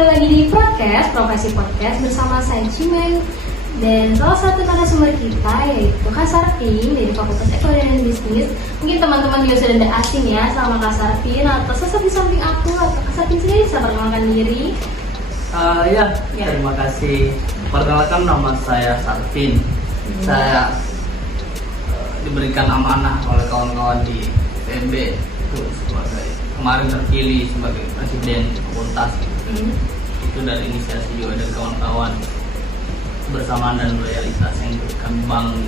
kembali lagi di podcast Profesi Podcast bersama saya Cimeng dan salah satu narasumber kita yaitu Kak Sartin dari Fakultas Ekonomi dan Bisnis. Mungkin teman-teman juga sudah ada asing ya sama Kak Sartin atau sosok di samping aku atau Kak Sartin sendiri bisa perkenalkan diri. Terima kasih. Perkenalkan, nama saya Sartin. Saya diberikan amanah oleh kawan-kawan di PMB itu sebagai kemarin terpilih sebagai presiden fakultas. Itu dari inisiasi juga dari kawan-kawan, kebersamaan dan loyalitas yang kami bangun.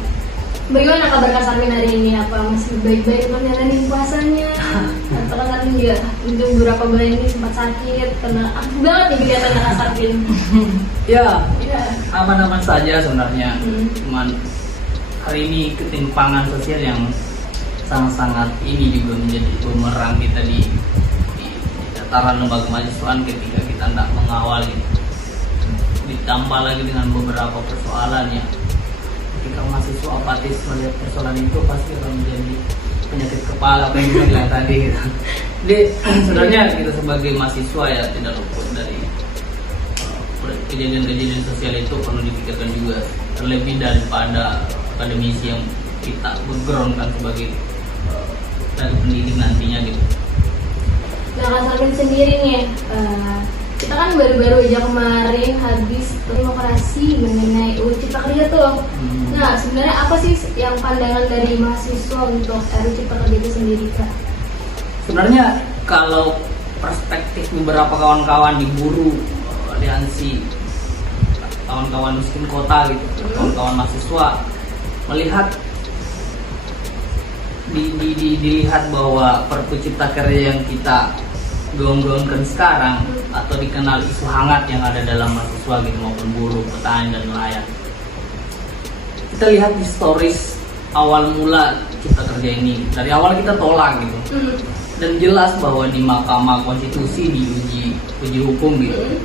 Bagaimana kabar Kak Sartin hari ini? Apa masih baik-baik menjalani puasanya? Atau Kak Sartin juga untuk beberapa bulan ini sempat sakit karena aktif banget nih kegiatannya Kak Sartin? Ya, aman-aman saja sebenarnya. Cuman hari ini ketimpangan sosial yang sangat-sangat ini juga menjadi bumerang kita di dataran lembaga mahasiswaan ketika kita tidak mengawal gitu. Ditambah lagi dengan beberapa persoalan ya. Ketika mahasiswa apatis melihat persoalan itu pasti akan menjadi penyakit kepala apa yang kita bilang tadi gitu. Jadi sebenarnya kita sebagai mahasiswa ya tidak luput dari kejadian-kejadian sosial itu perlu dipikirkan juga, terlebih daripada akademisi yang kita backgroundkan sebagai dari pendidik nantinya gitu. Nah Kak Sartin sendiri nih, kita kan baru-baru aja kemarin habis demokrasi mengenai UU Cipta Kerja tuh. Nah sebenarnya apa sih yang pandangan dari mahasiswa untuk RUU Cipta Kerja itu sendiri Kak? Sebenarnya kalau perspektif beberapa kawan-kawan di buruh, aliansi kawan-kawan miskin kota gitu, kawan-kawan mahasiswa melihat dilihat bahwa Perpu Cipta Kerja yang kita gaung-gaungkan sekarang atau dikenal isu hangat yang ada dalam mahasiswa gitu maupun buruh, petani dan nelayan. Kita lihat historis awal mula Cipta Kerja ini. Dari awal kita tolak gitu. Dan jelas bahwa di Mahkamah Konstitusi diuji hukum gitu.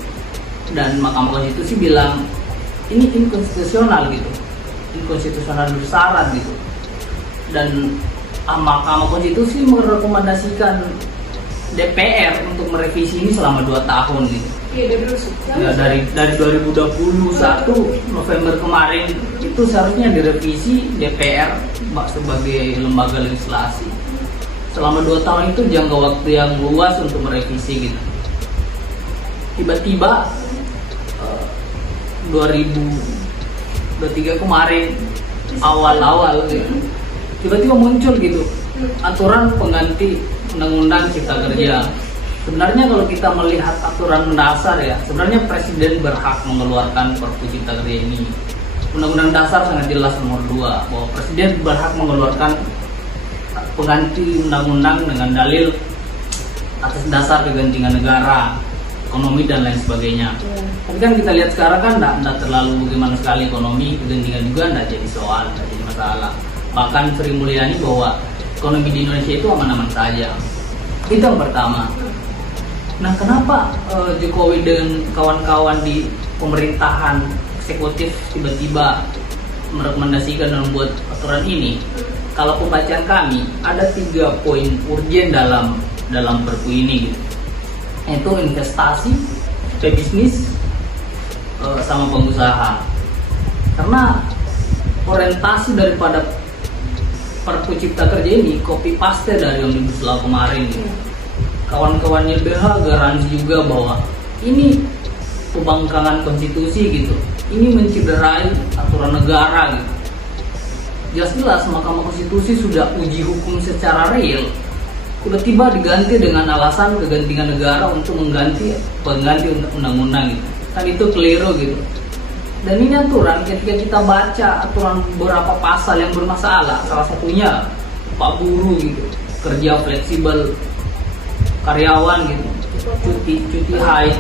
Dan Mahkamah Konstitusi bilang ini inkonstitusional gitu. Inkonstitusional bersyarat gitu. Dan Mahkamah Konstitusi merekomendasikan DPR untuk merevisi ini selama 2 tahun gitu. Ya, dari 2021 November kemarin itu seharusnya direvisi DPR sebagai lembaga legislasi. Selama 2 tahun itu jangka waktu yang luas untuk merevisi gitu. Tiba-tiba 2023 kemarin awal-awal gitu, tiba-tiba muncul gitu aturan pengganti Undang-Undang Cipta Kerja. Sebenarnya kalau kita melihat aturan mendasar ya, sebenarnya Presiden berhak mengeluarkan Perpu Cipta Kerja ini. Undang-Undang Dasar sangat jelas nomor 2 bahwa Presiden berhak mengeluarkan pengganti undang-undang dengan dalil atas dasar kegentingan negara, ekonomi dan lain sebagainya. Tapi kan kita lihat sekarang kan tidak terlalu bagaimana sekali ekonomi, kegentingan juga tidak jadi soal, tidak jadi masalah. Bahkan Sri Mulyani bahwa ekonomi di Indonesia itu aman-aman saja. Itu yang pertama. Nah, kenapa Jokowi dan kawan-kawan di pemerintahan eksekutif tiba-tiba merekomendasikan dan membuat aturan ini? Kalau pembacaan kami ada 3 poin urgen dalam Perpu ini, gitu. Yaitu investasi, bisnis, sama pengusaha. Karena orientasi daripada Perpu Cipta Kerja ini copy paste dari Omnibus Law kemarin gitu. Kawan-kawan YLBH garansi juga bahwa ini pembangkangan konstitusi gitu. Ini mencederai aturan negara gitu. Jelas-jelas Mahkamah Konstitusi sudah uji hukum secara real, tiba-tiba diganti dengan alasan kegentingan negara untuk mengganti undang-undang gitu. Kan itu keliru gitu. Dan ini aturan ketika kita baca aturan beberapa pasal yang bermasalah, salah satunya Pak Guru gitu, kerja fleksibel karyawan gitu, cuti haid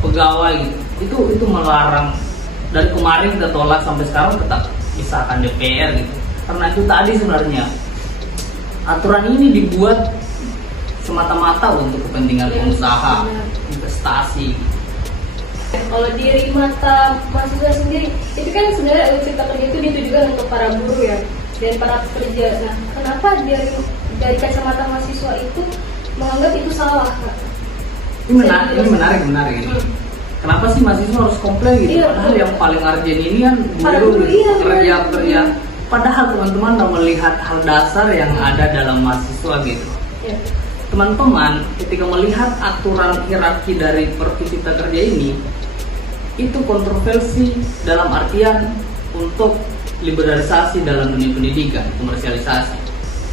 pegawai gitu, itu melarang. Dari kemarin kita tolak sampai sekarang tetap disahkan DPR gitu. Karena itu tadi sebenarnya aturan ini dibuat semata-mata untuk kepentingan pengusaha, investasi. Kalau di mata mahasiswa sendiri, itu kan sebenarnya UU Cipta Kerja itu ditujukan untuk para buruh ya dan para pekerja. Nah, kenapa dari kacamata mahasiswa itu menganggap itu salah, Kak? Ini menarik ini. Kenapa sih mahasiswa harus komplain gitu? Iya, Padahal yang paling urgent ini kan Guru, iya, kerja. Padahal teman-teman udah melihat hal dasar yang ada dalam mahasiswa gitu. Iya. Teman-teman ketika melihat aturan hierarki dari Perpu Cipta Kerja ini, itu kontroversi dalam artian untuk liberalisasi dalam dunia pendidikan, komersialisasi.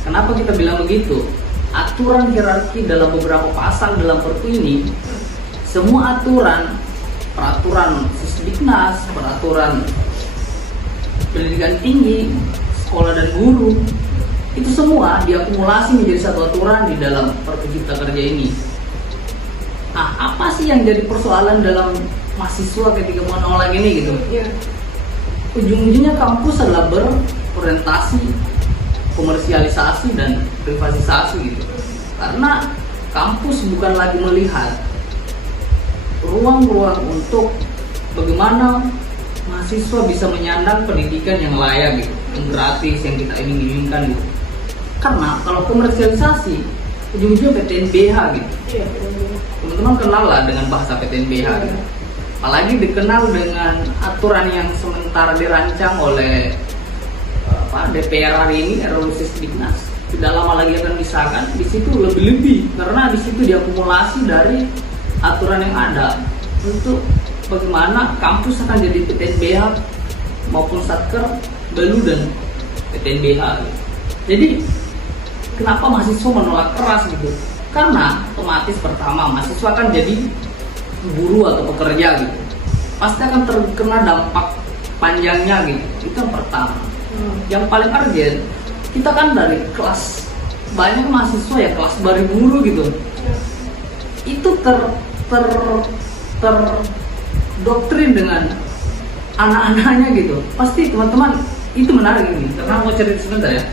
Kenapa kita bilang begitu? Aturan hierarki dalam beberapa pasal dalam Perpu ini, semua aturan, peraturan Sisdiknas, peraturan pendidikan tinggi, sekolah dan guru, itu semua diakumulasi menjadi satu aturan di dalam Perpu Cipta Kerja ini. Nah, apa sih yang jadi persoalan dalam mahasiswa ketika menolak ini gitu? Ujung-ujungnya kampus adalah berorientasi komersialisasi dan privatisasi gitu. Karena kampus bukan lagi melihat ruang-ruang untuk bagaimana mahasiswa bisa menyandang pendidikan yang layak gitu, yang gratis, yang kita inginkan gitu. Karena kalau komersialisasi ujung-ujungnya PTNBH gitu. Teman-teman kenal lah dengan bahasa PTNBH gitu. Apalagi dikenal dengan aturan yang sementara dirancang oleh DPR hari ini, RUU Sisdiknas. Tidak lama lagi akan disahkan. Di situ lebih-lebih karena di situ diakumulasi dari aturan yang ada untuk bagaimana kampus akan jadi PTNBH maupun Satker, Balu dan PTNBH. Jadi kenapa mahasiswa menolak keras gitu? Karena otomatis pertama mahasiswa akan jadi guru atau pekerja gitu, pasti akan terkena dampak panjangnya gitu. Itu yang pertama. Yang paling urgent, kita kan dari kelas, banyak mahasiswa ya kelas baru guru gitu, itu terdoktrin dengan anak-anaknya gitu. Pasti teman-teman itu menarik ini, karena mau cerita sebentar ya.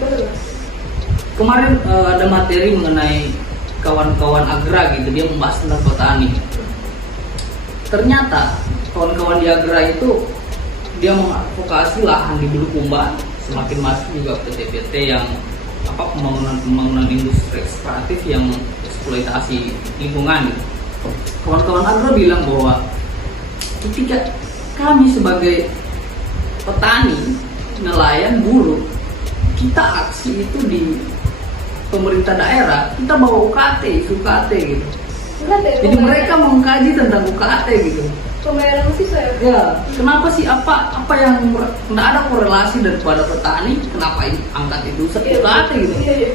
Kemarin ada materi mengenai kawan-kawan agra gitu, dia membahas tentang petani. Ternyata kawan-kawan di agra itu dia mengadvokasi lahan di Bulukumba, semakin masuk juga PT-PT yang pembangunan industri ekstraktif yang eksploitasi lingkungan gitu. Kawan-kawan agra bilang bahwa ketika kami sebagai petani, nelayan, buruh, kita aksi itu di pemerintah daerah, kita bawa UKT gitu. Jadi mereka mengkaji tentang UKT gitu. Pembayaran mahasiswa ya? Ya, kenapa sih apa yang tidak ada korelasi daripada petani, kenapa angkat itu UKT gitu? Iya.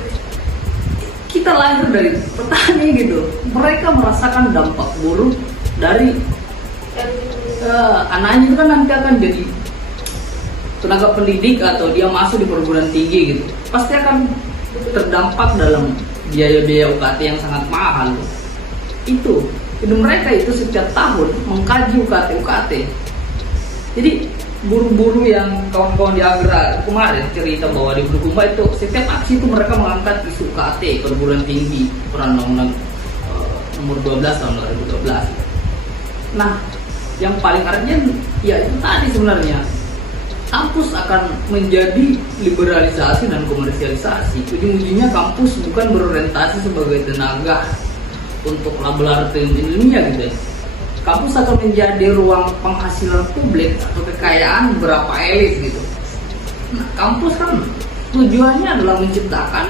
Kita lahir dari petani gitu. Mereka merasakan dampak buruk dari anaknya itu kan nanti akan jadi tenaga pendidik atau dia masuk di perguruan tinggi gitu. Pasti akan terdampak dalam biaya-biaya UKT yang sangat mahal. Itu mereka itu setiap tahun mengkaji UKT. Jadi buru-buru yang kawan-kawan di agra kemarin cerita bahwa di Bulukumba itu setiap aksi itu mereka mengangkat isu UKT perguruan tinggi Undang-Undang nomor 12 tahun 2012. Nah, yang paling urgent ya itu tadi sebenarnya kampus akan menjadi liberalisasi dan komersialisasi. Ujung-ujungnya kampus bukan berorientasi sebagai tenaga untuk laboratorium ilmiah gitu ya. Kampus akan menjadi ruang penghasilan publik atau kekayaan beberapa elit gitu. Nah, kampus kan tujuannya adalah menciptakan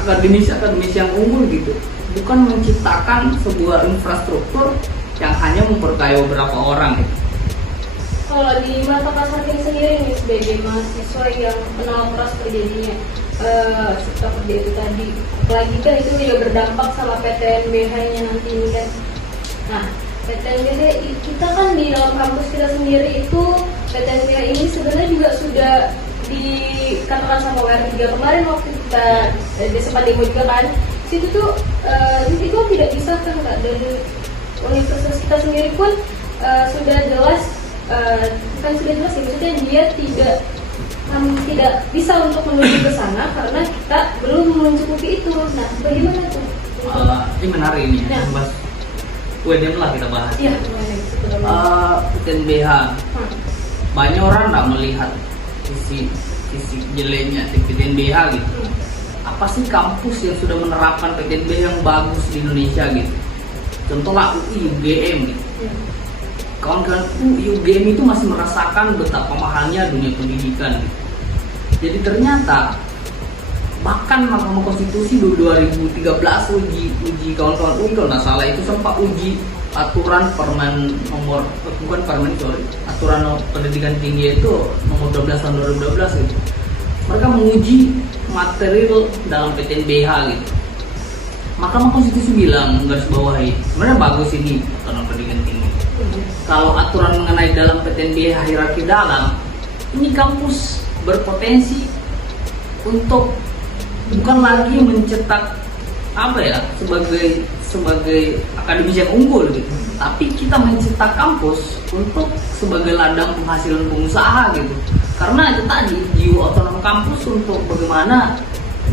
akademisi yang unggul gitu, bukan menciptakan sebuah infrastruktur yang hanya memperkaya beberapa orang gitu. Kalau di mata Kak Sarkin sendiri nih sebagai mahasiswa yang menolak keras terjadinya Cipta Kerja itu tadi, apalagi kan itu juga berdampak sama PTNBH-nya nanti ini kan. Nah, PTNBH kita kan di dalam kampus kita sendiri itu PTNBH ini sebenarnya juga sudah dikatakan sama WR3 kemarin waktu kita di sempat demo juga kan. Situ tuh itu tidak bisa kan Kak, dari universitas kita sendiri pun sudah jelas bukan sudah jelas ya, maksudnya dia tidak bisa untuk menuju ke sana karena kita belum mencukupi itu. Nah, bagaimana tuh? Ini menarik ini ya, bahas UNM lah kita bahas. Iya, PTNBH. Banyak orang nggak melihat sisi jeleknya di PTNBH gitu. Apa sih kampus yang sudah menerapkan PTNBH yang bagus di Indonesia gitu? Contohlah UI, UGM gitu. Kawan-kawan UI, UGM itu masih merasakan betapa mahalnya dunia pendidikan gitu. Jadi ternyata bahkan Mahkamah Konstitusi 2013 uji kawan-kawan UI kalau nggak salah itu sempat uji aturan permen nomor bukan permen sorry aturan pendidikan tinggi itu nomor 12 tahun 2012 gitu. Mereka menguji material dalam PTNBH gitu. Mahkamah Konstitusi bilang garis bawahi sebenarnya bagus ini aturan pendidikan tinggi. Kalau aturan mengenai dalam PTNBH hierarki dalam, ini kampus berpotensi untuk bukan lagi mencetak apa ya sebagai akademisi yang unggul gitu, tapi kita mencetak kampus untuk sebagai ladang penghasilan pengusaha gitu. Karena itu tadi jiwa otonom kampus untuk bagaimana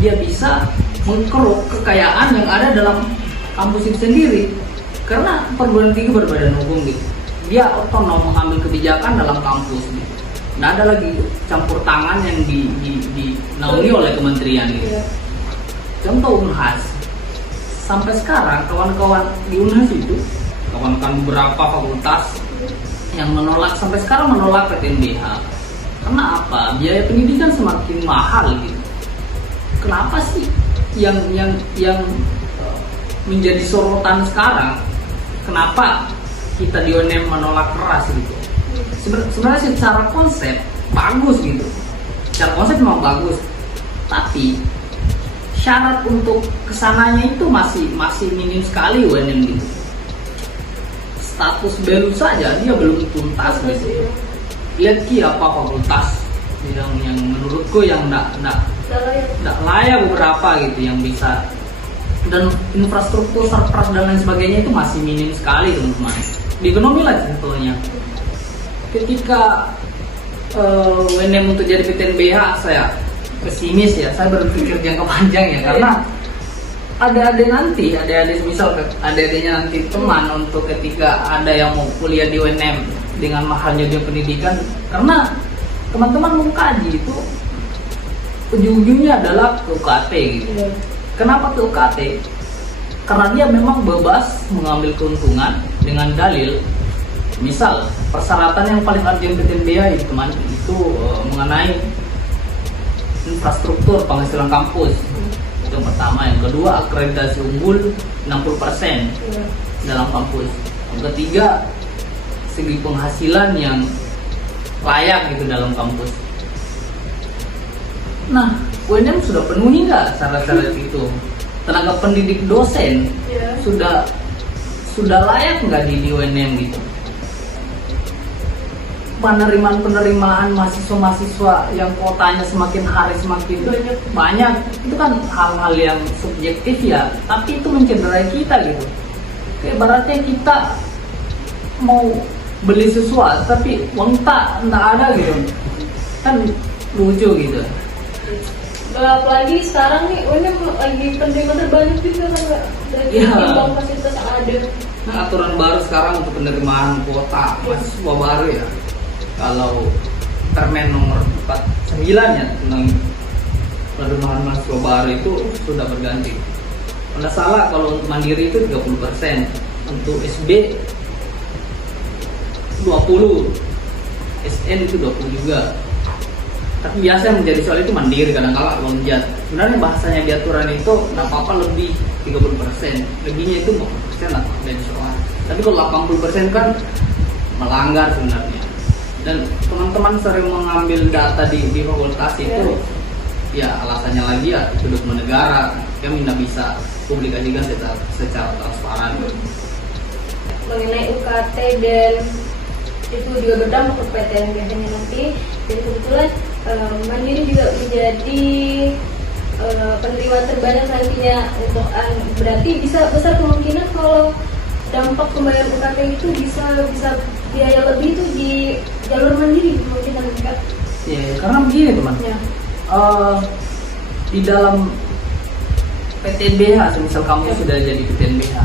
dia bisa mengkeruk kekayaan yang ada dalam kampus itu sendiri. Karena perguruan tinggi berbadan hukum gitu, dia otonom mengambil kebijakan dalam kampus gitu. Nggak ada lagi campur tangan yang dinaungi oleh kementerian gitu. Contoh Unhas, sampai sekarang kawan-kawan di Unhas itu, kawan-kawan beberapa fakultas yang menolak sampai sekarang menolak PTNBH. Karena apa? Biaya pendidikan semakin mahal gitu. Kenapa sih yang menjadi sorotan sekarang? Kenapa kita di UNM menolak keras gitu? Sebenarnya secara konsep bagus gitu, secara konsep memang bagus, tapi syarat untuk kesananya itu masih minim sekali UNM gitu. Status baru saja dia belum tuntas gitu. Lihat apa fakultas yang menurutku yang tidak layak beberapa gitu yang bisa, dan infrastruktur serpras dan lain sebagainya itu masih minim sekali teman-teman. Di ekonomi lah contohnya. Ketika UNM untuk jadi PTNBH saya pesimis ya, saya berpikir jangka panjang ya, karena adik-adik misal adik-adiknya nanti teman untuk ketika ada yang mau kuliah di UNM dengan mahalnya dunia pendidikan, karena teman-teman mengkaji itu ujung-ujungnya adalah ke UKT gitu. Kenapa ke UKT? Karena dia memang bebas mengambil keuntungan dengan dalil. Misal persyaratan yang paling urgent PTNBH itu teman itu mengenai infrastruktur penghasilan kampus. Itu yang pertama. Yang kedua, akreditasi unggul 60% dalam kampus. Yang ketiga, segi penghasilan yang layak gitu dalam kampus. Nah, UNM sudah penuhi nggak syarat-syarat itu? Tenaga pendidik dosen sudah layak nggak di UNM gitu? Penerimaan mahasiswa-mahasiswa yang kuotanya semakin hari semakin banyak, itu kan hal-hal yang subjektif ya, tapi itu mencederai kita gitu. Kayak ibaratnya kita mau beli sesuatu tapi uang tak ada gitu, kan lucu gitu. Apalagi sekarang nih UNM lagi penerima terbanyak juga kan nggak dari bank fasilitas yang ada. Nah, aturan baru sekarang untuk penerimaan kuota mahasiswa baru ya. Kalau Permen nomor 49 ya tentang penerimaan mahasiswa baru itu sudah berganti. Kalau salah kalau untuk mandiri itu 30%, untuk SB 20, SN itu 20 juga. Tapi biasa yang menjadi soal itu mandiri, kadang-kala lonjat. Sebenarnya bahasanya di aturan itu nggak apa-apa lebih 30%, lebihnya itu 40% lah menjadi soal. Tapi kalau 80% kan melanggar sebenarnya. Dan teman-teman sering mengambil data di fakultas itu ya alasannya lagi ya duduk negara, kami tidak bisa publikasikan secara transparan. Mengenai UKT dan itu juga berdampak ke PTNBH-nya nanti. Jadi kebetulan Mandiri juga menjadi penerima terbanyak nantinya untuk berarti bisa besar kemungkinan kalau dampak pembayaran UKT itu bisa biaya lebih itu di jalur Mandiri kemungkinan enggak? Ya, karena begini teman. Ya. Di dalam PTNBH, misal kampus sudah jadi PTNBH,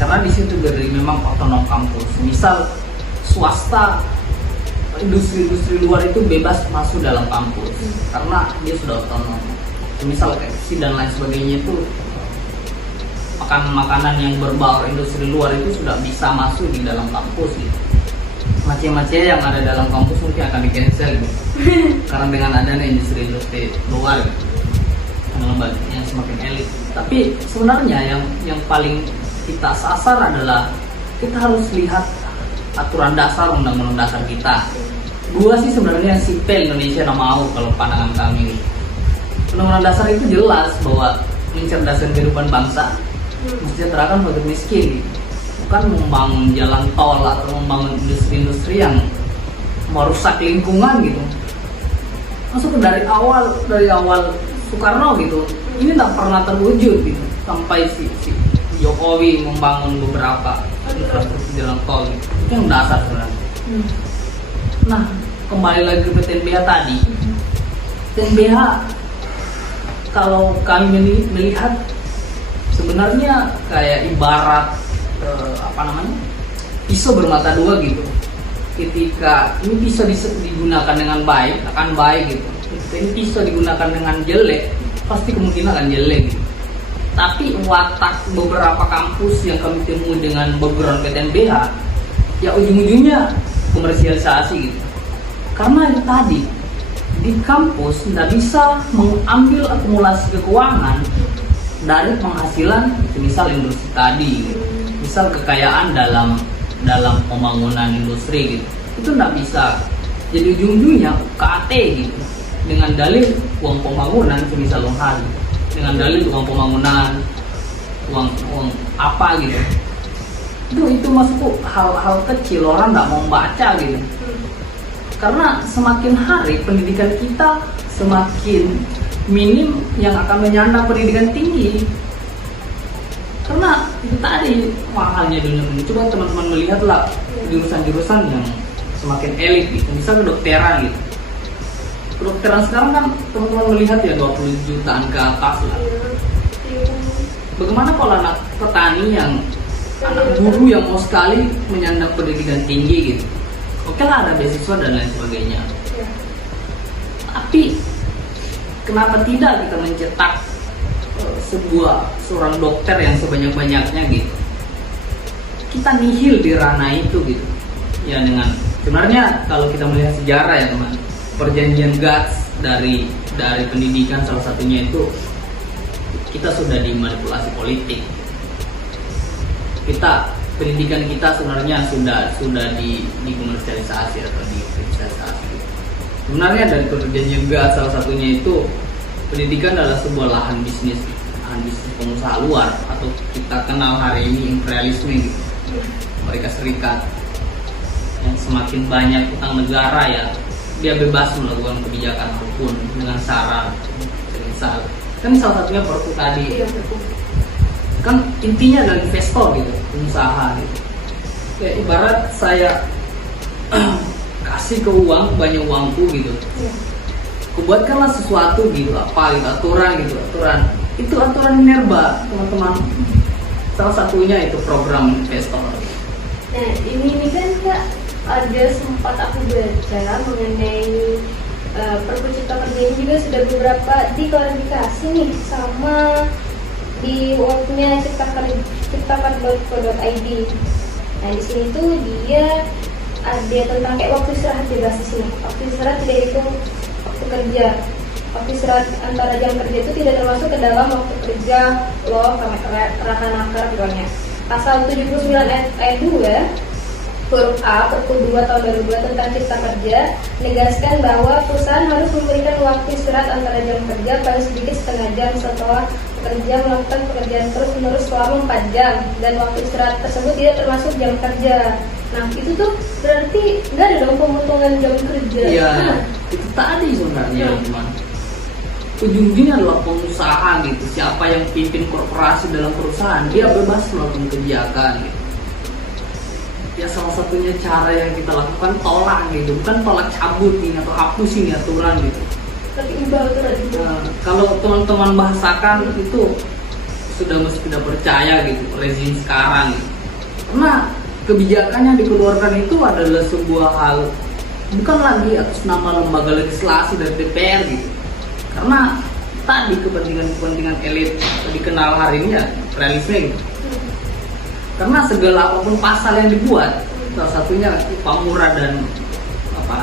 karena di situ dari memang otonom kampus. Misal swasta, industri luar itu bebas masuk dalam kampus karena dia sudah otonom. Misal kayak dan lain sebagainya itu makanan-makanan yang berbaur industri luar itu sudah bisa masuk di dalam kampus gitu. Macam-macam yang ada dalam kampus mungkin akan di cancel gitu. Karena dengan adanya industri luar gitu, yang semakin elit. Tapi sebenarnya yang paling kita sasar adalah kita harus lihat aturan dasar, undang-undang dasar kita. Gua sih sebenarnya sipil Indonesia nggak mau kalau pandangan kami. Undang-undang dasar itu jelas bahwa mencerdaskan kehidupan bangsa, mensejahterakan warga miskin, bukan membangun jalan tol atau membangun industri-industri yang merusak lingkungan gitu. Masuk dari awal Soekarno gitu, ini tak pernah terwujud gitu sampai si Jokowi membangun beberapa infrastruktur jalan tol gitu. Itu yang dasar sebenarnya. Nah, kembali lagi ke PTNBH tadi. PTNBH kalau kami melihat sebenarnya kayak ibarat pisau bermata dua gitu. Ketika ini pisau digunakan dengan baik akan baik gitu. Ketika ini pisau digunakan dengan jelek pasti kemungkinan akan jelek gitu. Tapi watak beberapa kampus yang kami temui dengan background PTNBH ya ujung-ujungnya komersialisasi gitu. Karena itu tadi di kampus tidak bisa mengambil akumulasi keuangan dari penghasilan misal industri tadi gitu. Misal kekayaan dalam pembangunan industri gitu, itu tidak bisa. Jadi ujung-ujungnya UKT gitu, dengan dalil uang pembangunan semisal uang hari, dengan dalil uang pembangunan, uang apa gitu. Itu masuk hal-hal kecil, orang tidak mau baca gitu. Karena semakin hari pendidikan kita semakin minim yang akan menyandang pendidikan tinggi. Karena itu tadi mahalnya dunia ini. Coba teman-teman melihatlah jurusan-jurusan yang semakin elit gitu. Misal kedokteran gitu. Kedokteran sekarang kan teman-teman melihat ya 20 jutaan ke atas lah. Bagaimana kalau anak petani anak guru yang mau sekali menyandang pendidikan tinggi gitu. Oke lah ada beasiswa dan lain sebagainya. Tapi kenapa tidak kita mencetak seorang dokter yang sebanyak-banyaknya gitu? Kita nihil di ranah itu gitu. Ya dengan sebenarnya kalau kita melihat sejarah ya teman, perjanjian GATS dari pendidikan salah satunya itu kita sudah dimanipulasi politik. Pendidikan kita sebenarnya sudah dikomersialisasi atau diprivatisasi. Sebenarnya dari perjanjian GATS salah satunya itu pendidikan adalah sebuah lahan bisnis pengusaha luar atau kita kenal hari ini imperialisme gitu. Amerika Serikat yang semakin banyak utang negara ya dia bebas melakukan kebijakan apapun dengan syarat. Misal kan salah satunya Perpu tadi. Kan intinya adalah investor gitu, pengusaha gitu. Kayak ibarat saya kasih ke banyak uangku gitu. Kubuatkanlah sesuatu gitu, apa gitu, aturan. Itu aturan Minerba, teman-teman. Salah satunya itu program investor. Nah, ini kan Kak, ada sempat aku baca mengenai Perpu Cipta Kerja ini juga sudah beberapa diklarifikasi nih sama di webnya ciptakerja.co.id. Nah di sini tuh dia ada tentang kayak waktu istirahat bebas di sini. Waktu istirahat tidak hitung waktu kerja. Waktu istirahat antara jam kerja itu tidak termasuk ke dalam waktu kerja loh, Rakanakar pokoknya. Pasal 79 ayat 2 huruf A Perpu 2 tahun 2002 tentang Cipta Kerja menegaskan bahwa perusahaan harus memberikan waktu istirahat antara jam kerja paling sedikit setengah jam setelah pekerja melakukan pekerjaan terus-menerus selama 4 jam dan waktu istirahat tersebut tidak termasuk jam kerja. Nah itu tuh berarti nggak ada dong pemotongan jam kerja. Iya, itu tadi sebenarnya teman. Ujung-ujungnya adalah pengusaha gitu. Siapa yang pimpin korporasi dalam perusahaan dia bebas melakukan kebijakan gitu. Ya salah satunya cara yang kita lakukan tolak gitu, bukan tolak cabut nih atau hapus ini aturan gitu. Tapi ubah aturan itu. Nah, kalau teman-teman bahasakan itu sudah mesti tidak percaya gitu rezim sekarang gitu. Karena kebijakan yang dikeluarkan itu adalah sebuah hal bukan lagi atas nama lembaga legislasi dari DPR gitu. Karena tadi kepentingan elit dikenal hari ini ya realisme gitu. Karena segala apapun pasal yang dibuat, salah satunya upah murah dan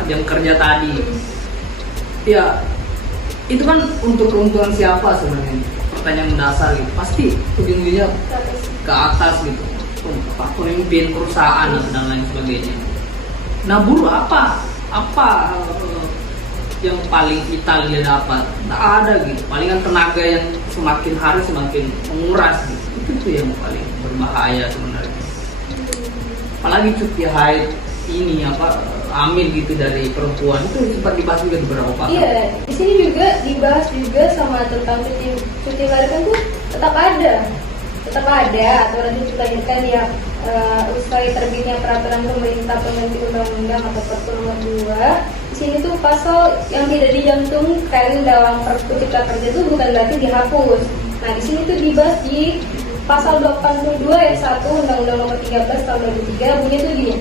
jam kerja tadi, ya itu kan untuk keuntungan siapa sebenarnya? Pertanyaan mendasar gitu. Pasti ujung-ujungnya ke atas gitu, pemimpin perusahaan dan lain sebagainya. Nah buruh apa yang paling vital dia dapat? Nggak ada gitu. Palingan tenaga yang semakin hari semakin menguras gitu. Itu yang paling berbahaya sebenarnya. Apalagi cuti haid ini hamil gitu dari perempuan itu sempat dibahas juga di beberapa pasal. Iya, di sini juga dibahas juga sama tentang cuti melahirkan tuh tetap ada aturan cuti melahirkan yang usai terbitnya peraturan pemerintah pengganti undang-undang atau Perpu Nomor 2. Di sini tuh pasal yang tidak dicantumkan dalam Perpu Cipta Kerja itu bukan berarti dihapus. Nah di sini tuh dibahas di pasal 82 ayat 1 Undang-Undang Nomor 13 tahun 2003 bunyi tuh gini.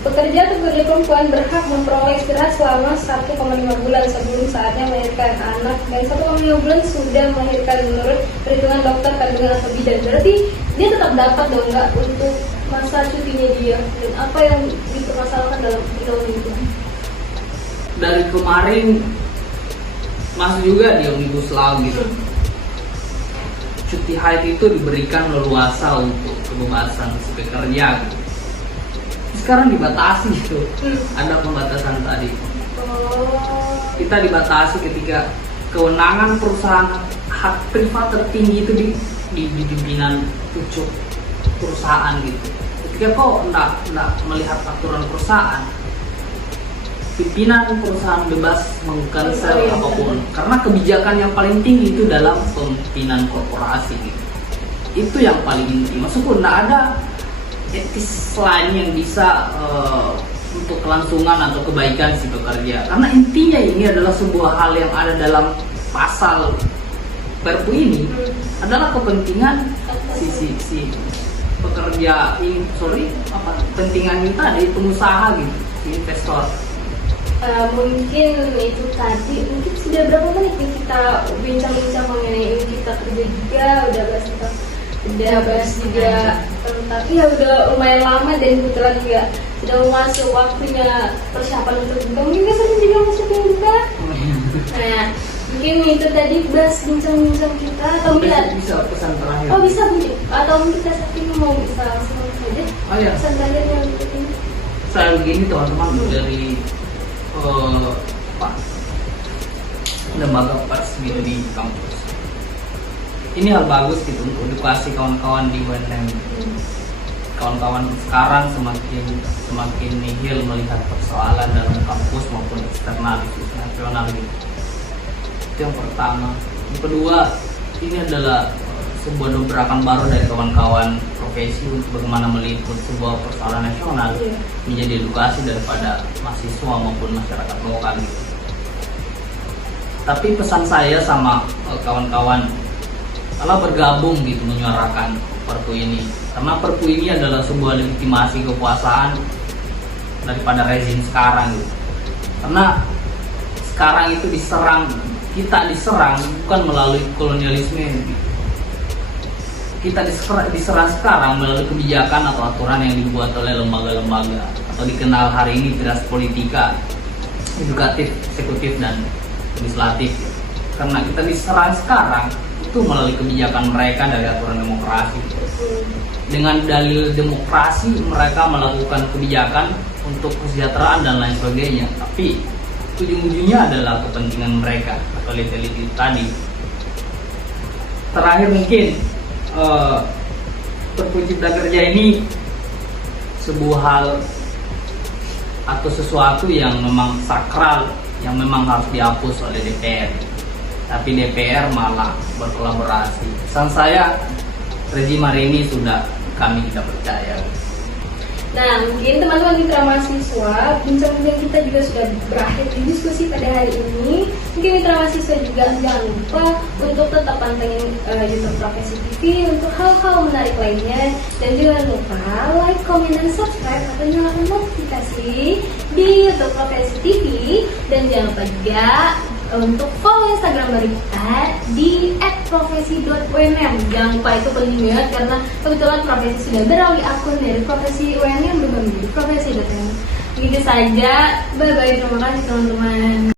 Pekerja atau pekerja perempuan berhak memperoleh istirahat selama 1,5 bulan sebelum saatnya melahirkan anak dan 1,5 bulan sudah melahirkan menurut perhitungan dokter kandungan atau bidan. Berarti dia tetap dapat dong nggak untuk masa cutinya dia, dan apa yang dipermasalahkan dalam undang-undang itu? Dari kemarin masuk juga di Omnibus Law gitu. Cuti haid itu diberikan leluasa untuk kebebasan si pekerja gitu. Sekarang dibatasi gitu. Ada pembatasan tadi. Kita dibatasi ketika kewenangan perusahaan hak privat tertinggi itu di pimpinan pucuk perusahaan gitu. Ketika kok enggak melihat aturan perusahaan, pimpinan perusahaan bebas mengcancel apapun, karena kebijakan yang paling tinggi itu dalam pimpinan korporasi gitu. Itu yang paling inti. Meskipun enggak ada etis lain yang bisa untuk kelangsungan atau kebaikan si pekerja, karena intinya ini adalah sebuah hal yang ada dalam pasal Perpu ini adalah kepentingan si pekerja ini, kepentingan ini tadi pengusaha gitu, si investor. Mungkin itu tadi, mungkin sudah berapa menit nih kita bincang-bincang mengenai ini kita kerja juga, udah bahas juga tentang, iya udah lumayan lama dan kebetulan juga sudah masuk waktunya persiapan untuk buka. Mungkin besok juga masuk yang buka. Nah, mungkin itu tadi bahas bincang-bincang kita, atau bisa pesan terakhir. Oh bisa mungkin, atau mungkin kita saat ini mau bisa langsung saja. Oh iya. Pesan terakhir yang ini. Saya begini teman-teman dari lembaga pers gitu di kampus. Ini hal bagus gitu untuk edukasi kawan-kawan di UNM. Kawan-kawan sekarang semakin nihil melihat persoalan dalam kampus maupun eksternal gitu, nasional gitu. Itu yang pertama. Yang kedua, ini adalah sebuah dobrakan baru dari kawan-kawan profesi untuk bagaimana meliput sebuah persoalan nasional menjadi edukasi daripada mahasiswa maupun masyarakat lokal gitu. Tapi pesan saya sama kawan-kawan, kalau bergabung gitu menyuarakan Perpu ini, karena Perpu ini adalah sebuah legitimasi kekuasaan daripada rezim sekarang gitu. Karena sekarang itu kita diserang bukan melalui kolonialisme gitu. Kita diserang sekarang melalui kebijakan atau aturan yang dibuat oleh lembaga-lembaga atau dikenal hari ini Trias Politika, edukatif, eksekutif, dan legislatif. Karena kita diserang sekarang itu melalui kebijakan mereka dari aturan demokrasi. Dengan dalil demokrasi mereka melakukan kebijakan untuk kesejahteraan dan lain sebagainya. Tapi ujung-ujungnya adalah kepentingan mereka atau elit-elit tadi. Terakhir mungkin Perpu Cipta Kerja ini sebuah hal atau sesuatu yang memang sakral, yang memang harus dihapus oleh DPR. Tapi DPR malah berkolaborasi. Pesan saya, rezim hari ini sudah kami tidak percaya. Nah, mungkin teman-teman mitra mahasiswa, bincang-bincang kita juga sudah berakhir di diskusi pada hari ini. Mungkin mitra mahasiswa juga jangan lupa untuk tetap pantengin YouTube Profesi TV untuk hal-hal menarik lainnya. Dan jangan lupa like, comment, dan subscribe atau nyalakan notifikasi di YouTube Profesi TV. Dan jangan lupa juga untuk follow Instagram baru kita di @profesi.umn. Jangan lupa, itu penting banget karena kebetulan Profesi sudah beralih akun dari Profesi UMN berubah menjadi Profesi.umn. Begitu saja, bye bye, terima kasih teman-teman.